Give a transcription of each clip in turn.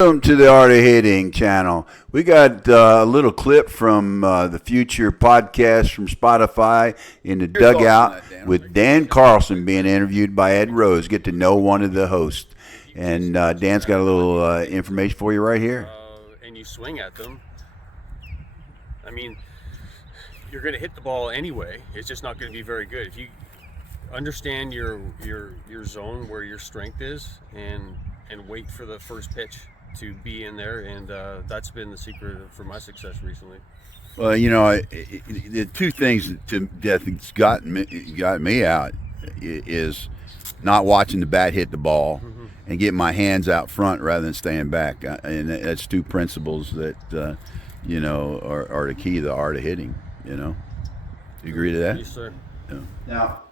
Welcome to the Art of Hitting channel. We got a little clip from the Future podcast from Spotify in the dugout with Dan Carlson being interviewed by Ed Rose. Get to know one of the hosts. And Dan's got a little information for you right here. And you swing at them, I mean, you're going to hit the ball anyway. It's just not going to be very good. If you understand your zone, where your strength is, and wait for the first pitch to be in there, and that's been the secret for my success recently. Well, you know, the two things that's got me out is not watching the bat hit the ball and getting my hands out front rather than staying back. And that's two principles that, you know, are the key to the art of hitting, you know. Do you agree to that? Yes, sir. Yeah. Now,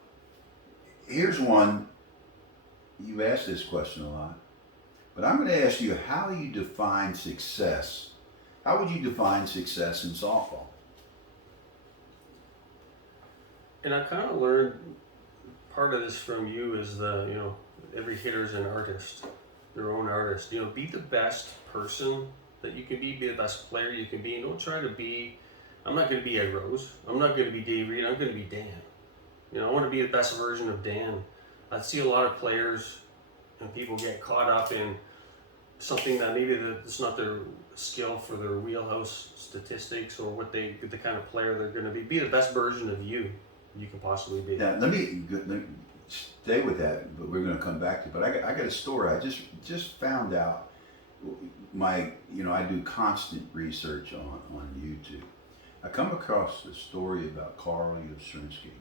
here's one. You've asked this question a lot. But I'm going to ask you how you define success. How would you define success in softball? And I kind of learned part of this from you is every hitter's an artist, their own artist. You know, be the best person that you can be the best player you can be, and don't try to be, I'm not going to be Ed Rose, I'm not going to be Dave Reed, I'm going to be Dan. You know, I want to be the best version of Dan. I see a lot of players and people get caught up in something that maybe it's not their skill for their wheelhouse statistics or what the kind of player they're going to be. Be the best version of you can possibly be. Now let me stay with that, but we're going to come back to it. But I got a story. I just found out. I do constant research on YouTube. I come across a story about Carl Yastrzemski.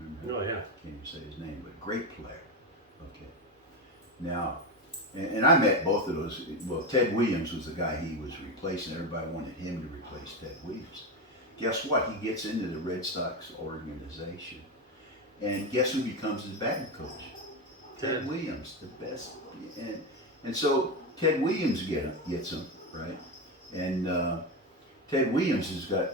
Remember? Oh yeah. Can't even say his name, but great player. Okay. Now. And I met both of those. Well, Ted Williams was the guy he was replacing. Everybody wanted him to replace Ted Williams. Guess what? He gets into the Red Sox organization. And guess who becomes his batting coach? Ted Williams, the best. And so Ted Williams gets him, right? And Ted Williams has got,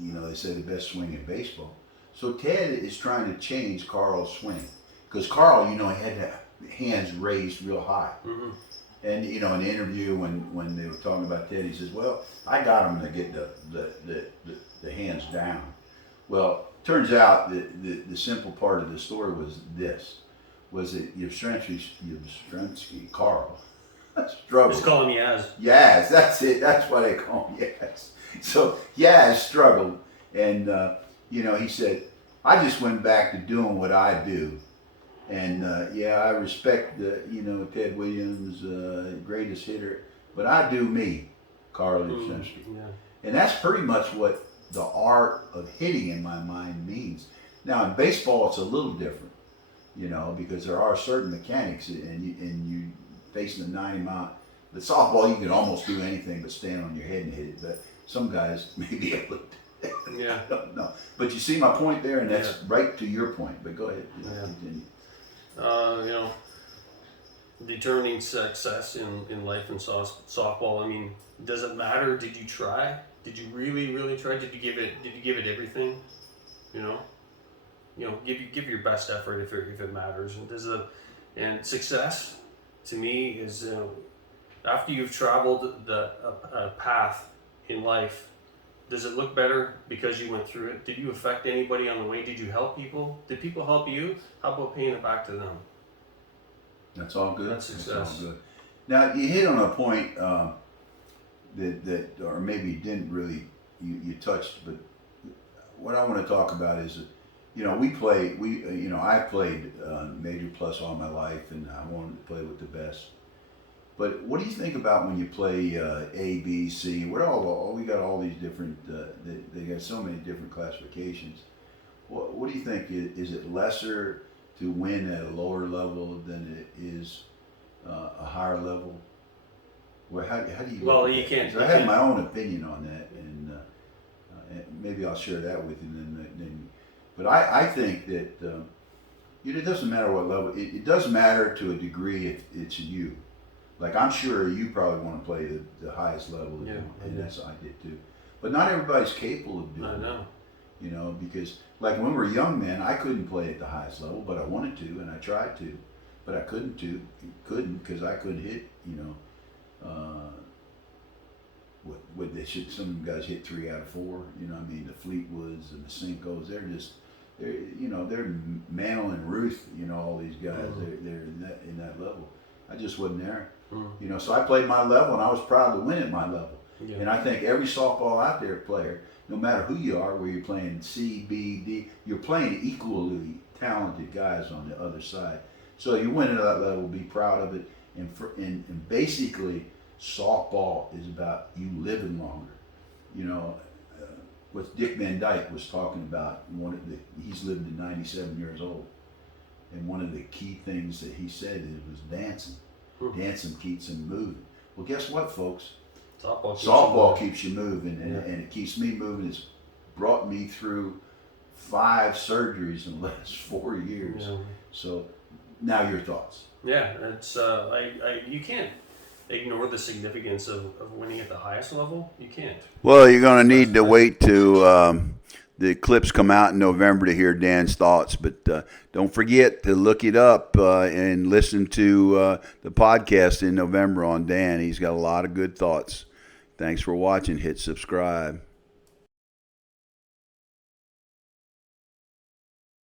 they say the best swing in baseball. So Ted is trying to change Carl's swing. Because Carl, he had that hands raised real high. Mm-hmm. And in the interview when they were talking about Ted, he says, well, I got him to get the hands down. Well, turns out that the simple part of the story was that Yastrzemski, Carl, struggled. Just call him Yaz. Yaz, that's it. That's why they call him Yaz. So Yaz struggled, and he said, I just went back to doing what I do. And I respect Ted Williams, greatest hitter, but I do me, Carl Yastrzemski. Yeah. And that's pretty much what the art of hitting in my mind means. Now in baseball it's a little different, because there are certain mechanics, and you facing a 90-mile. The softball you can almost do anything but stand on your head and hit it, but some guys may be able to. Yeah. I don't know. But you see my point there, and that's right to your point. But go ahead. Continue. Determining success in life and softball. I mean, does it matter? Did you try? Did you really, really try? Did you give it everything? Give your best effort if it matters. And success to me is after you've traveled a path in life. Does it look better because you went through it? Did you affect anybody on the way? Did you help people? Did people help you? How about paying it back to them? That's all good. That's success. That's all good. Now you hit on a point that or maybe you didn't really you touched, but what I want to talk about is I played Major Plus all my life, and I wanted to play with the best. But what do you think about when you play A, B, C? We got all these different. They got so many different classifications. What do you think? Is it lesser to win at a lower level than it is a higher level? Well, how do you? Well, you can't. I have my own opinion on that, and maybe I'll share that with you. But I think that it doesn't matter what level. It does matter to a degree if it's you. Like I'm sure you probably want to play the highest level, and that's I did too. But not everybody's capable of doing that. Because like when we were young men, I couldn't play at the highest level, but I wanted to, and I tried to, but I couldn't because I couldn't hit, what they should. Some of them guys hit 3 out of 4. You know, what I mean, the Fleetwoods and the Cincos. They're Mantle and Ruth. You know, all these guys. They're in that level. I just wasn't there. You know, so I played my level, and I was proud to win at my level. Yeah. And I think every softball out there player, no matter who you are, where you're playing C, B, D, you're playing equally talented guys on the other side. So you win at that level, be proud of it, and basically, softball is about you living longer. You know, what Dick Van Dyke was talking about, he's lived to 97 years old, and one of the key things that he said was dancing. Dancing keeps him moving. Well, guess what, folks? Softball keeps you moving, and it keeps me moving. It's brought me through 5 surgeries in the last 4 years. Yeah. So, now your thoughts. Yeah, it's you can't ignore the significance of winning at the highest level. You can't. Well, you're going to need to wait to the clips come out in November to hear Dan's thoughts. But don't forget to look it up and listen to the podcast in November on Dan. He's got a lot of good thoughts. Thanks for watching. Hit subscribe.